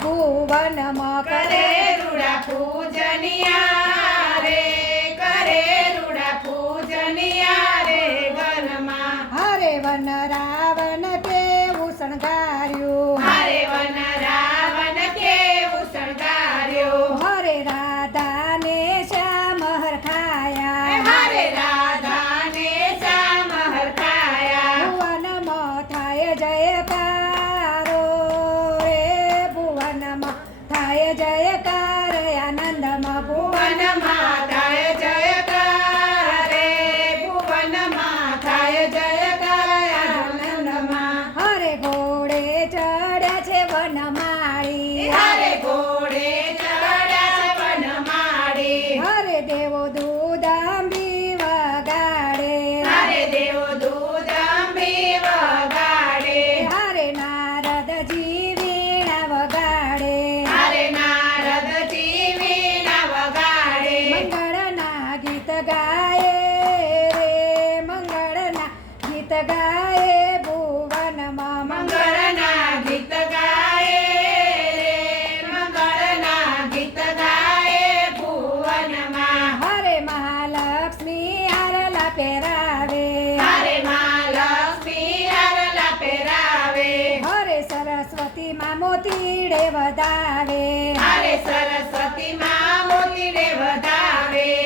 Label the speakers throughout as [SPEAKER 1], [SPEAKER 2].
[SPEAKER 1] ભુવનમ
[SPEAKER 2] કરે રૂડા પૂજનિયા રે કરે રૂડા પૂજનિયા રે વનમાં
[SPEAKER 1] હરે વન રાવણ
[SPEAKER 2] તેવું
[SPEAKER 1] શણગાર સરસ્વતી માં મોતી રે વધાવે.
[SPEAKER 2] હારે સરસ્વતી માં
[SPEAKER 1] મોતી રે વધારે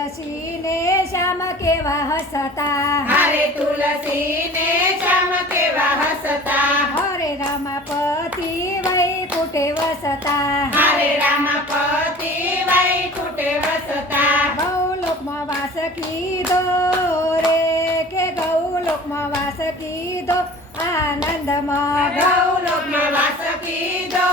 [SPEAKER 1] તુલસીને શ્યામ કેવા હસતા?
[SPEAKER 2] હરે તુલસીને શ્યામ કેવા હસતા?
[SPEAKER 1] હરે રામાપતિ વૈકુટે વસતા?
[SPEAKER 2] હરે રામાપતિ વૈકુટે વસતા?
[SPEAKER 1] બહુ લોકમાં વાસ કીધો રે કે ગૌ લોકમાં વાસ કીધો આનંદમાં?
[SPEAKER 2] ગૌ લોકમાં વાસ કીધો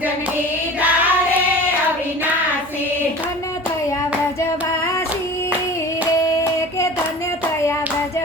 [SPEAKER 2] જનની તારે અવિનાશી. ધન થયા વ્રજવાસી.
[SPEAKER 1] રે કે ધન્ય થયા વ્રજ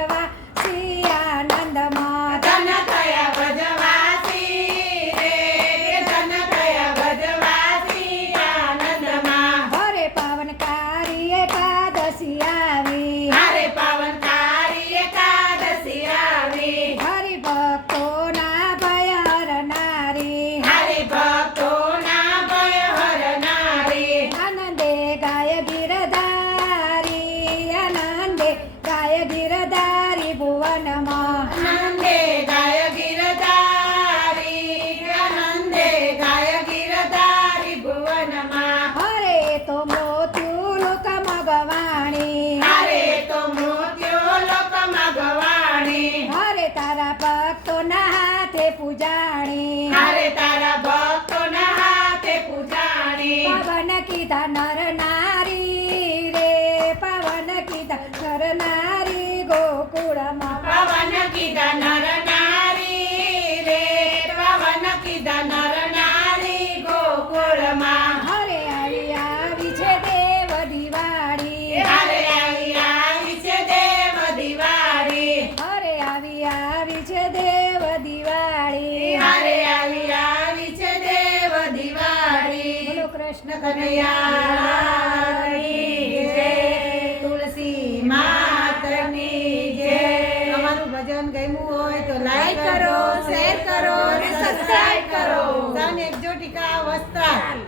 [SPEAKER 2] ગાય ગીરધારી ભુવનમાં આનંદે ગાય
[SPEAKER 1] ગીરધારી આનંદે ગાય ગીરધારી ભુવનમાં
[SPEAKER 2] હરે તો
[SPEAKER 1] મોત્યુ લોક મગવાણી. હરે તો મોત્યો લોક મગવાણી. હરે
[SPEAKER 2] તારા ભક્તોના હાથે
[SPEAKER 3] પૂજાણી.
[SPEAKER 1] કનૈયાની જય.
[SPEAKER 2] તુલસી. અમારું ભજન ગમ્યું હોય તો
[SPEAKER 1] લાઈક કરો શેર કરો અને સબસ્ક્રાઇબ કરો
[SPEAKER 2] સન એકજોટિકા વસ્ત્ર